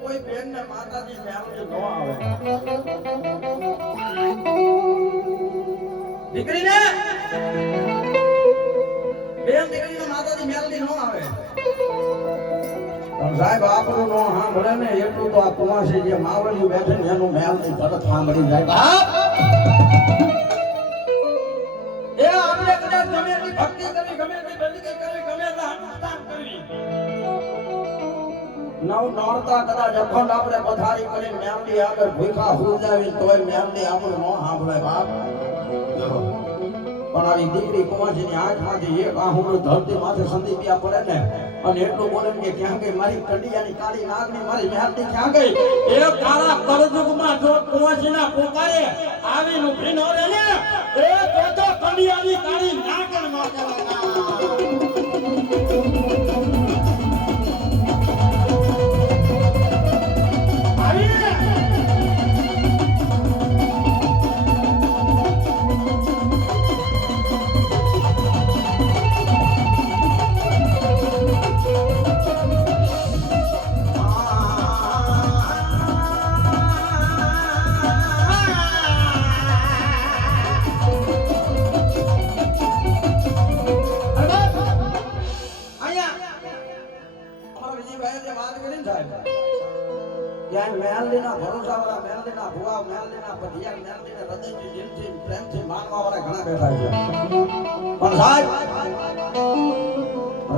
કોઈ બેન ને માતાજી મેળવી ન આવે દીકરીને બેન દીકરીને માતાજી મેળવી ન આવે પણ સાહેબ આપણું નો સાંભળે ને એટલું તો આ કુમાસી જે માવડિયું બેઠે ને એનું મેળવી તરત સાંભળી જાય બાપ એ આપણે કદાચ ગમે એટલી ભક્તિ કરી ગમે એટલી બંદગી કરી ગમે એટલા હનુમાન કરી નવ નોરતા કદાચ અખંડ આપણે પથારી કરી મેમડી આગળ ભૂખા હુજાવી તોય મેમડી આપણું નો સાંભળે બાપ પણ આવી દીકરી કુમાસીની આંખમાંથી એક આહુડું ધરતી માથે સંદીપિયા પડે ને અને એટલું બોલે કે ક્યાં ગઈ મારી કંડિયાની કાળી નાગની મારી મેમડી ક્યાં ગઈ એ કાળા કળજુગમાં જો કુમાસીના પોકારે આવીને ઊભી ન રહે ને એ તો કંડિયાની કાળી નાગણ નો કહેવાય મેલડીના ભરોસાવાળા મેલડીના ભુવા મેલડીના પઢિયા મેલડીને હૃદયથી દિલથી પ્રેમથી માનવાવાળા ઘણા બેઠા છે પણ સાહેબ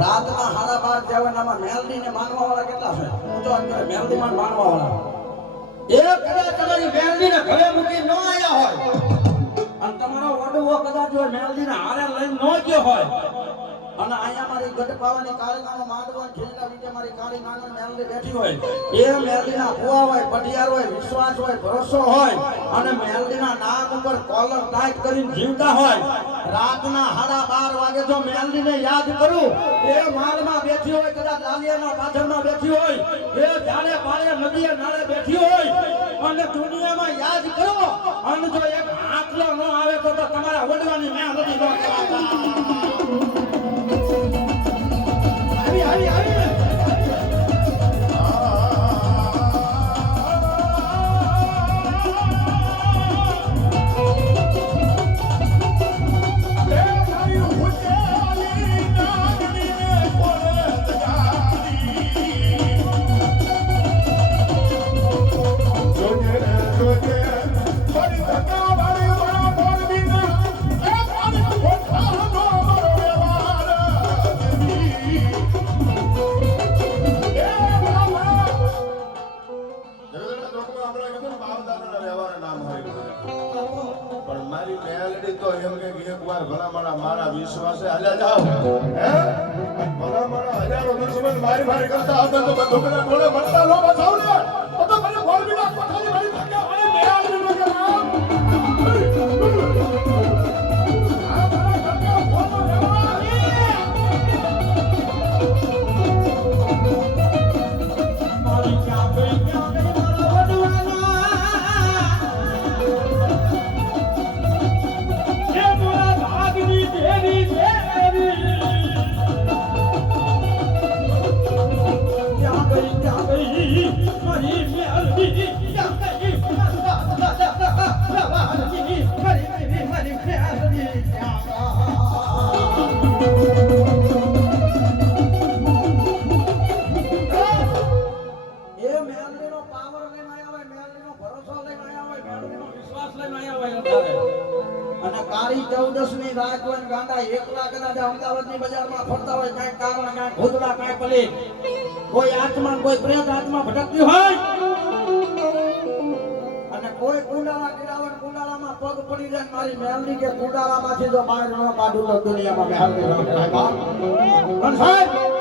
રાતના 12:30 જેવાનામાં મેલડીને માનવાવાળા કેટલા છે હું તો અત્યારે મેલડીમાં માનવાવાળા એક કદાચ તમારી મેલડીને ઘરે મૂકી ન આયા હોય અને તમારો વડવો કદાચ જો મેલડીને હારે લઈને ન ગયો હોય અને અહીંયા મારી ગઢપાવાની કાળીનાનો માંડવો ખીલના નીચે મારી કાળી નાગણ મેલડી બેઠી હોય એ મેલડીના ભુવા હોય પઢિયાર હોય વિશ્વાસ હોય ભરોસો હોય અને મેલડીના નામ ઉપર કોલર ટાઈટ કરીને જીવતા હોય રાતના 12:30 વાગે જો મેલડીને યાદ કરું એ માળમાં બેઠી હોય કદાચ લાલિયાના પાછળમાં બેઠી હોય એ ઝાડે પાળે નદીએ નાળે બેઠી હોય અને દુનિયામાં યાદ કરો અને જો એક આંકલો ન આવે તો તમારા વડવાની મેલડી ન કહેવાતા આવી મારા વિશ્વાસે હાલ્યા જાવ હે મારા હજારો દુશ્મન મારી કરતા હતા તો બંદૂકના ટોળે મળતા નો બચાવ ને તો મને બોલબીના કોઠાની મારી ભાગ્યા અને મેળવી નો કે અમદાવાદની બજારમાં ફરતા હોય કાંઈ કારણ કાંઈ ભૂતડા કાંઈ પલી કોઈ આત્મા કોઈ પ્રેત આત્મા ભટકતી હોય અને કોઈ કુંડાળા કિરાવન કુંડાળામાં પગ પડી જાય મારી મેલડી કે કુંડાળામાંથી જો બહાર ન કાઢું તો દુનિયામાં મેલડી ન કહેવાય પણ સાહેબ